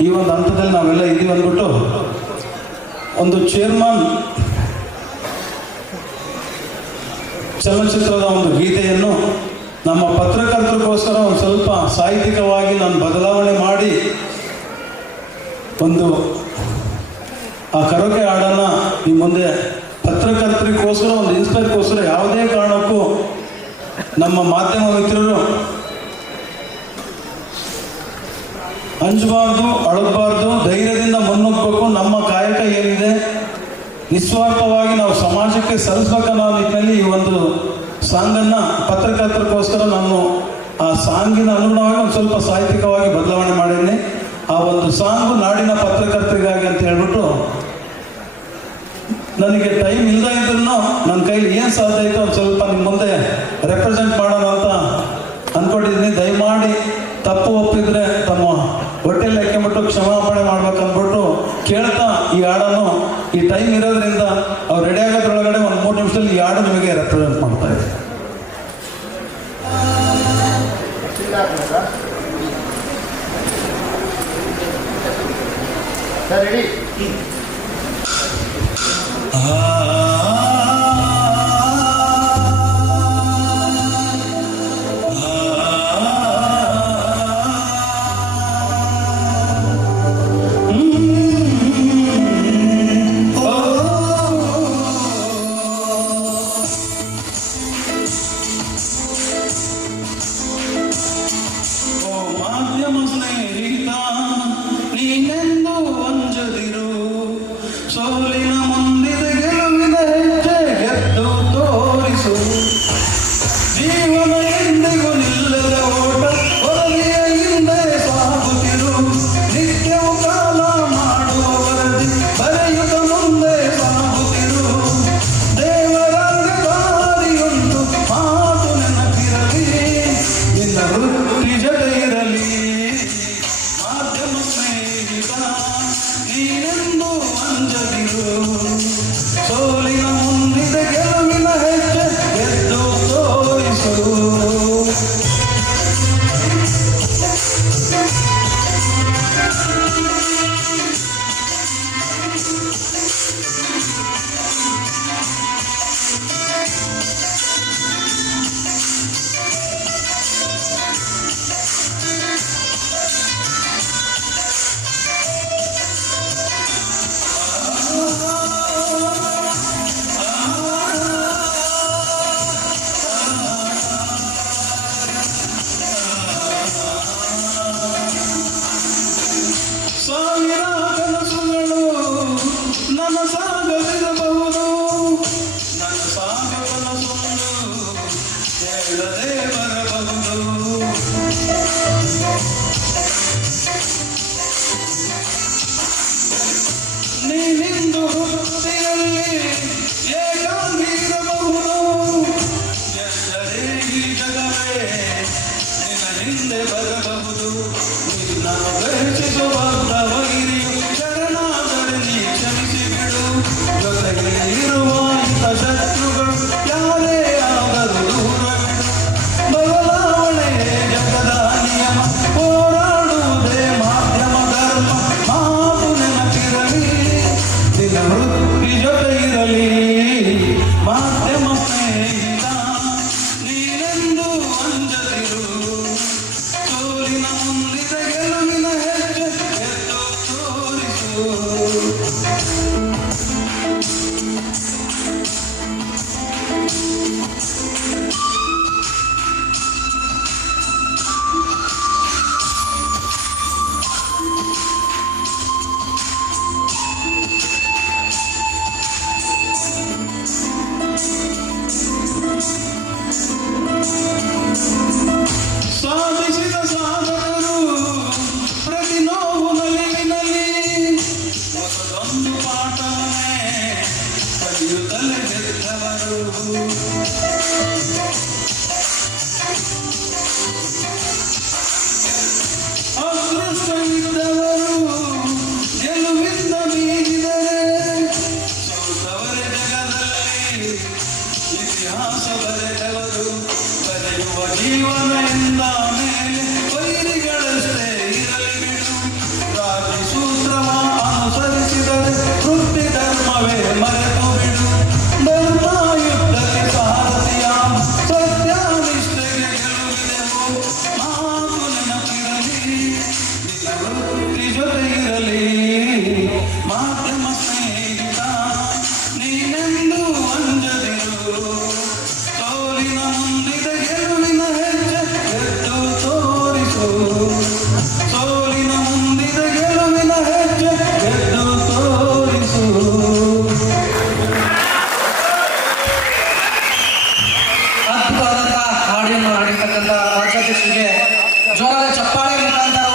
ಈ ಒಂದು ಹಂತದಲ್ಲಿ ನಾವೆಲ್ಲ ಇದೀವಿ ಅಂದ್ಬಿಟ್ಟು ಒಂದು ಚೇರ್ಮನ್ ಚಲನಚಿತ್ರದ ಒಂದು ಗೀತೆಯನ್ನು ನಮ್ಮ ಪತ್ರಕರ್ತರಿಗೋಸ್ಕರ ಒಂದು ಸ್ವಲ್ಪ ಸಾಹಿತ್ಯಿಕವಾಗಿ ನಾನು ಬದಲಾವಣೆ ಮಾಡಿ ಒಂದು ಆ ಕರೋಕೆ ಹಾಡನ್ನು ನಿಮ್ಮ ಮುಂದೆ ಪತ್ರಕರ್ತರಿಗೋಸ್ಕರ, ಒಂದು ಇನ್ಸ್ಪೈರ್ಗೋಸ್ಕರ ಯಾವುದೇ ಕಾರಣಕ್ಕೂ ನಮ್ಮ ಮಾಧ್ಯಮ ಮಿತ್ರರು ಅಂಜಬಾರ್ದು, ಅಳಬಾರ್ದು, ಧೈರ್ಯದಿಂದ ಮುನ್ನುಗ್ಗಬೇಕು. ನಮ್ಮ ಕಾಯಕ ಏನಿದೆ? ನಿಸ್ವಾರ್ಥವಾಗಿ ನಾವು ಸಮಾಜಕ್ಕೆ ಸಲ್ಲಿಸ್ಬೇಕನ್ನೋ ನಿಟ್ಟಿನಲ್ಲಿ ಈ ಒಂದು ಸಾಂಗನ್ನು, ಪತ್ರಕರ್ತರಿಗೋಸ್ಕರ ನಾನು ಆ ಸಾಂಗಿನ ಅನುಗುಣವಾಗಿ ಒಂದು ಸ್ವಲ್ಪ ಸಾಹಿತ್ಯಿಕವಾಗಿ ಬದಲಾವಣೆ ಮಾಡಿದ್ದೀನಿ ಆ ಒಂದು ಸಾಂಗು ನಾಡಿನ ಪತ್ರಕರ್ತರಿಗಾಗಿ ಅಂತ ಹೇಳ್ಬಿಟ್ಟು ನನಗೆ ಟೈಮ್ ಇಲ್ಲದ ಇದ್ರೂ ನನ್ನ ಕೈಲಿ ಏನು ಸಾಧ್ಯ ಐತೋ ಒಂದು ಸ್ವಲ್ಪ ನಿಮ್ಮ ಮುಂದೆ ರೆಪ್ರೆಸೆಂಟ್ ಮಾಡೋಣ ಅಂತ ಅಂದ್ಕೊಂಡಿದ್ದೀನಿ ದಯಮಾಡಿ ತಪ್ಪು ಒಪ್ಪಿದ್ರೆ ಮೂರು ಯಾರು ನಿಮಗೆ ರೆಪ್ರೆಸೆಂಟ್ ಮಾಡ್ತಾ ಇದೆ ಸರ್ you. Viva ಶ್ರೀಗಳಿಗೆ ಜೋರಾದ ಚಪ್ಪಾಳೆ ಮುಖಾಂತರ